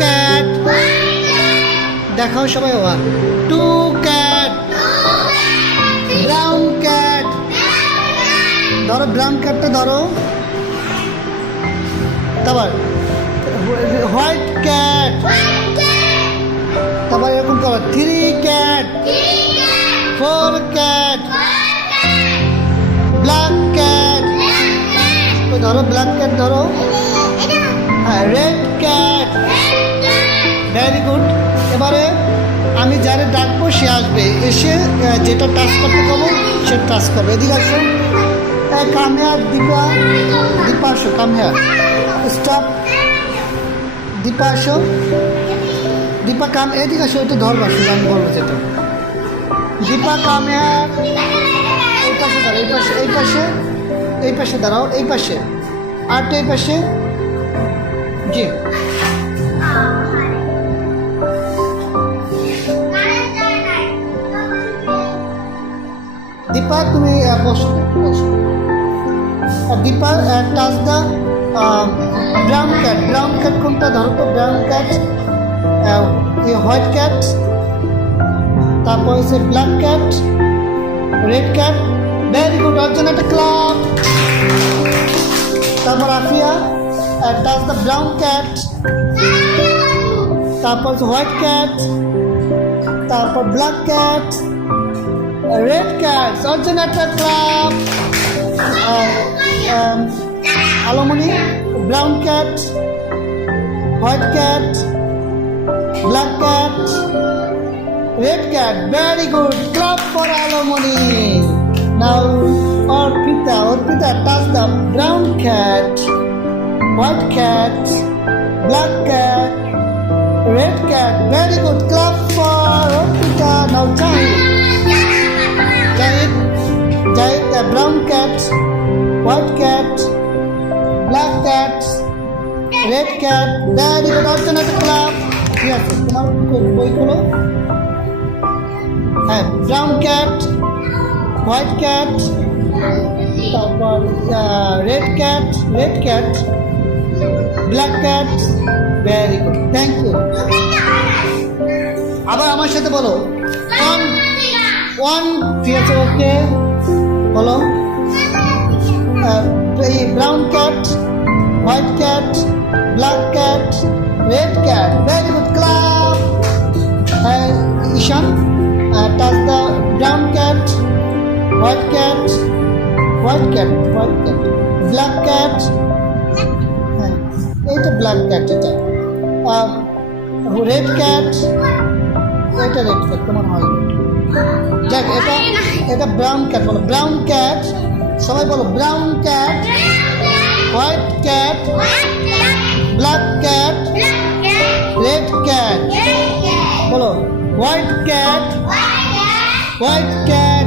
Cat দেখাও সবাই বাবা। টু ক্যাট, ব্রাউন ক্যাট, ধরো ব্রাউন ক্যাটটা ধরো। তারপর হোয়াইট ক্যাট, তারপর এরকম করো। Three cat, four cat, black cat, ধরো ব্ল্যাক ক্যাট ধরো। হ্যাঁ, রেড ক্যাট, ভেরি গুড। এবারে আমি যারে ডাকবো সে আসবে, এসে যেটা টাচ করতে পাবো সে টাচ করবে। এদিকে আসো, কাম হেয়ার দীপা, দীপা আসো, কাম হেয়ার, স্টপ। দীপা আসো, দীপা কাম, এদিকে আসো, ওইটা ধরবো, আসলে আমি বলবো যেটা। দীপা কাম হেয়ার, এই পাশে দাঁড়াও, এই পাশে, এই পাশে, এই পাশে দাঁড়াও, এই পাশে, আর তো এই পাশে। জি, দীপা তুমি বসো, বসো। Dipa touch the brown cat, brown cat কোনটা ধরো তো? ব্রাউন ক্যাট, হোয়াইট ক্যাট, তারপর হচ্ছে black cat, red cat, very good. ওর জন্য একটা ক্লাব। তারপর Afia touch the brown cat, তারপর হোয়াইট ক্যাট, তারপর ব্ল্যাক ক্যাট, রেড ক্যাট, ওর জন্য একটা clap. Alomoni brown cat, white cat, black cat, red cat, very good, clap for Alamoni. Now Orpita, touch the brown cat, white cat, black cat, red cat, very good, clap for Orpita. Now Jahid, the brown cat, white cat, black cat, red cat, very good, also not a clap. Yes, তোমার বই খোলো। হ্যাঁ, brown cat, white cat, তারপর red cat, black cat, very good, thank you. আবার আমার সাথে বলো, one, ঠিক আছে, ওকে বলো। Brown cat, white cat, black cat, red cat, very good, club. হ্যাঁ, Ishan touch the brown cat, white cat, black cat, এটা black cat, এটা red cat, এটা red cat, তোমার হয় যাক। এটা brown cat, বলো brown cat, সবাই বলো brown cat, white cat, black cat, red cat, বলো white cat,